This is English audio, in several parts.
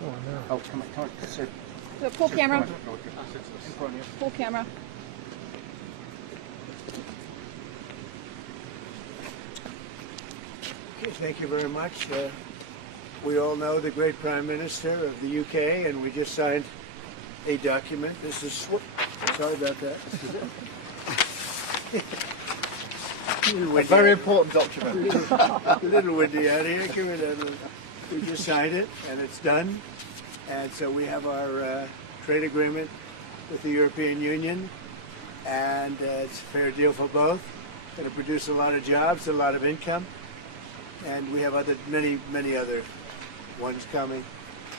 Oh, no. Oh, come on, sir. Full camera. Full camera. Okay, thank you very much. We all know the great Prime Minister of the UK, and we just signed a document. This is, sorry about that. A very important document. A little windy out here. Give me that. We just signed it, and it's done. And so we have our trade agreement with the European Union, and it's a fair deal for both. Going to produce a lot of jobs, a lot of income, and we have many other ones coming.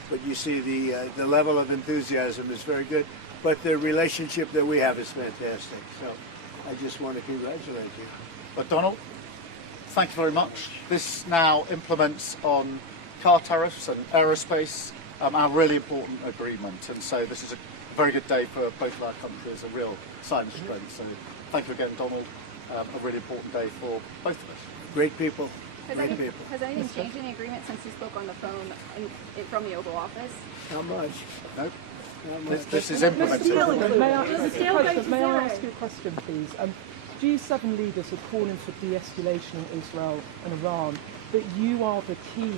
But you see the level of enthusiasm is very good. But the relationship that we have is fantastic. So I just want to congratulate you. But Donald, thank you very much. This now implements on car tariffs and aerospace, our really important agreement. And so this is a very good day for both of our countries, a real sign of strength. So thank you again, Donald. A really important day for both of us. Great people. Has anything changed in the agreement since you spoke on the phone from the Oval Office? How much? No. This is implemented. May I ask you a question, please? G7 leaders are calling for de-escalation in Israel and Iran, but you are the key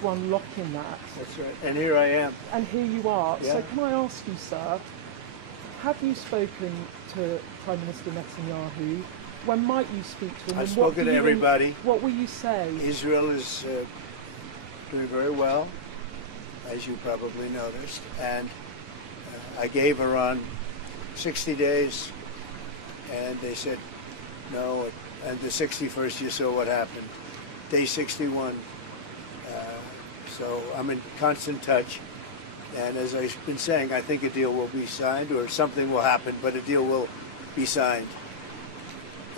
to unlocking that. That's right. And here I am. And here you are. Yeah. So can I ask you, sir, have you spoken to Prime Minister Netanyahu? When might you speak to him? I've spoken to everybody. What will you say? Israel is doing very well, as you probably noticed, and I gave Iran 60 days, and they said no, and the 61st you saw what happened. Day 61. So I'm in constant touch, and as I've been saying, I think a deal will be signed, or something will happen, but a deal will be signed.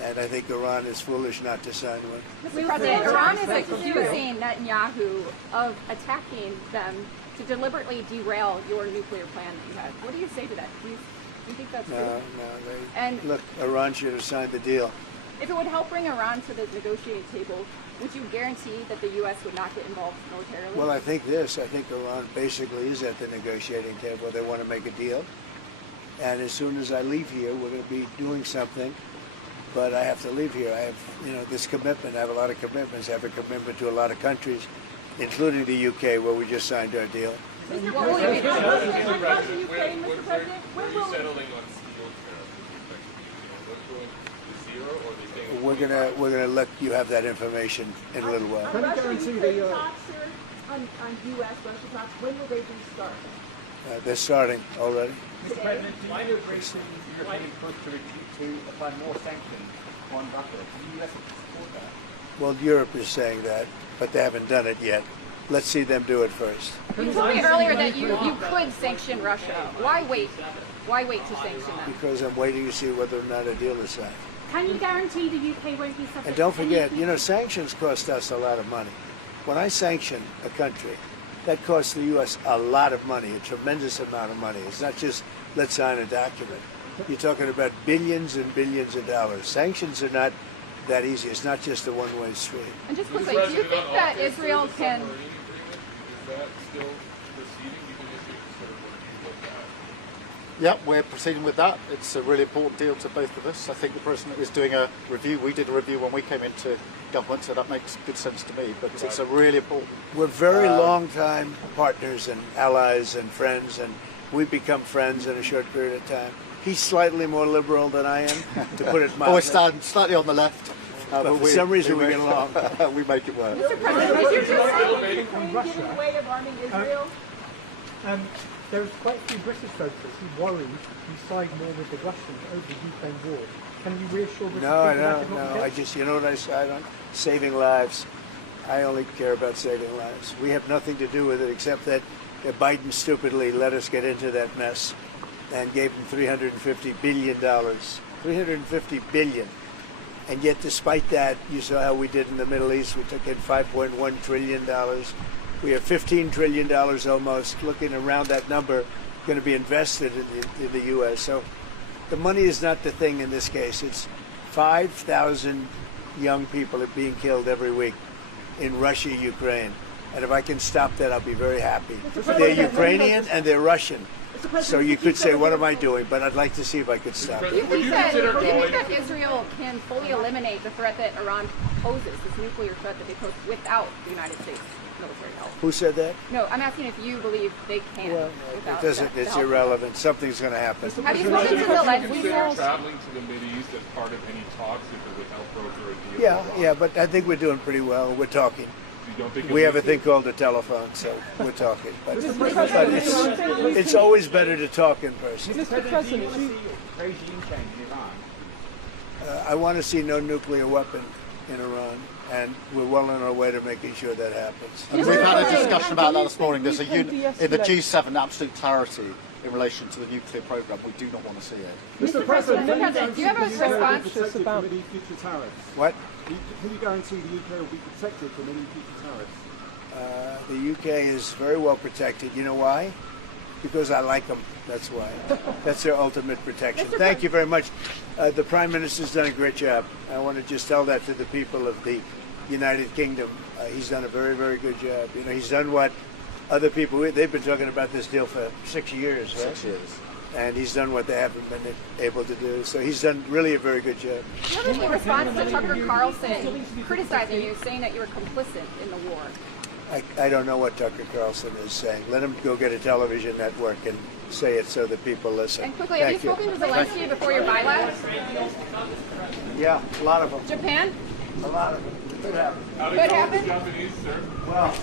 And I think Iran is foolish not to sign one. Mr. President, Iran is accusing Netanyahu of attacking them to deliberately derail your nuclear plan that you had. What do you say to that? Do you think that's true? No. Look, Iran should have signed the deal. If it would help bring Iran to the negotiating table, would you guarantee that the U.S. would not get involved militarily? Well, I think Iran basically is at the negotiating table. They want to make a deal. And as soon as I leave here, we're going to be doing something. But I have to leave here. I have, this commitment. I have a lot of commitments. I have a commitment to a lot of countries, including the UK, where we just signed our deal. Mr. President, we're gonna let you have that information in a little while. Can you guarantee the on U.S.-Russia talks, when will they restart? They're starting already. Mr. President, why do European push to apply more sanctions on Russia? Do the U.S. support that? Well, Europe is saying that, but they haven't done it yet. Let's see them do it first. You told me earlier that you could sanction Russia. Why wait? Why wait to sanction them? Because I'm waiting to see whether or not a deal is signed. Can you guarantee the UK won't be subject? And don't forget, sanctions cost us a lot of money. When I sanction a country, that costs the U.S. a lot of money, a tremendous amount of money. It's not just let's sign a document. You're talking about billions and billions of dollars. Sanctions are not that easy. It's not just a one-way street. And just quickly, do you think that Israel can... Is that still proceeding? You can just sort of review with that. Yeah, we're proceeding with that. It's a really important deal to both of us. I think the President is doing a review. We did a review when we came into government, so that makes good sense to me. But it's a really important... We're very long-time partners and allies and friends, and we've become friends in a short period of time. He's slightly more liberal than I am, to put it mildly. Always stand slightly on the left. But for some reason we get along. We make it work. Mr. President, is your Ukraine get in the way of arming Israel? There's quite a few British voters who worry you side more with the Russians over the Ukraine war. Can you reassure British people No. I just, you know what I side on? Saving lives. I only care about saving lives. We have nothing to do with it except that Biden stupidly let us get into that mess and gave him $350 billion. $350 billion. And yet, despite that, you saw how we did in the Middle East. We took in $5.1 trillion. We have $15 trillion almost, looking around that number, going to be invested in the U.S. So the money is not the thing in this case. It's 5,000 young people are being killed every week in Russia, Ukraine. And if I can stop that, I'll be very happy. They're Ukrainian and they're Russian. So you could say, what am I doing? But I'd like to see if I could stop Do you it. think that Israel can fully eliminate the threat that Iran poses, this nuclear threat that they pose, without the United States military help? Who said that? No, I'm asking if you believe they can. Well, without it doesn't. the It's help. irrelevant. Something's going to happen. Have you spoken to the Consider legislators? traveling to the Mideast as part of any talks if it would help broker a deal? Yeah, with Iran? yeah, but I think we're doing pretty well. We're talking. You don't think We have a it's- thing called a telephone, so we're talking. But it's always better to talk in person. Mr. President, do you, regime change in Iran? I want to see no nuclear weapon in Iran, and we're well on our way to making sure that happens. And we've had a discussion about that this morning. There's a You can in the de-escalate. G7 absolute clarity in relation to the nuclear programme. We do not want to see it. Mr. President, do you have a response? Just about- from any future tariffs? What? Can you guarantee the UK will be protected from any future tariffs? The UK is very well protected. You know why? Because I like them. That's why. That's their ultimate protection. Thank you very much. The Prime Minister's done a great job. I want to just tell that to the people of the United Kingdom. He's done a very, very good job. You know, he's done what other people, they've been talking about this deal for 6 years, right? 6 years. And he's done what they haven't been able to do. So he's done really a very good job. Do you have any response to Tucker Carlson criticizing you, saying that you were complicit in the war? I don't know what Tucker Carlson is saying. Let him go get a television network and say it so that people listen. And quickly, have you Thank spoken to Zelensky before your bilateral? Yeah, a lot of them. Japan? A lot of them. Could happen. How'd Could it go with happen? the Japanese, sir? Well.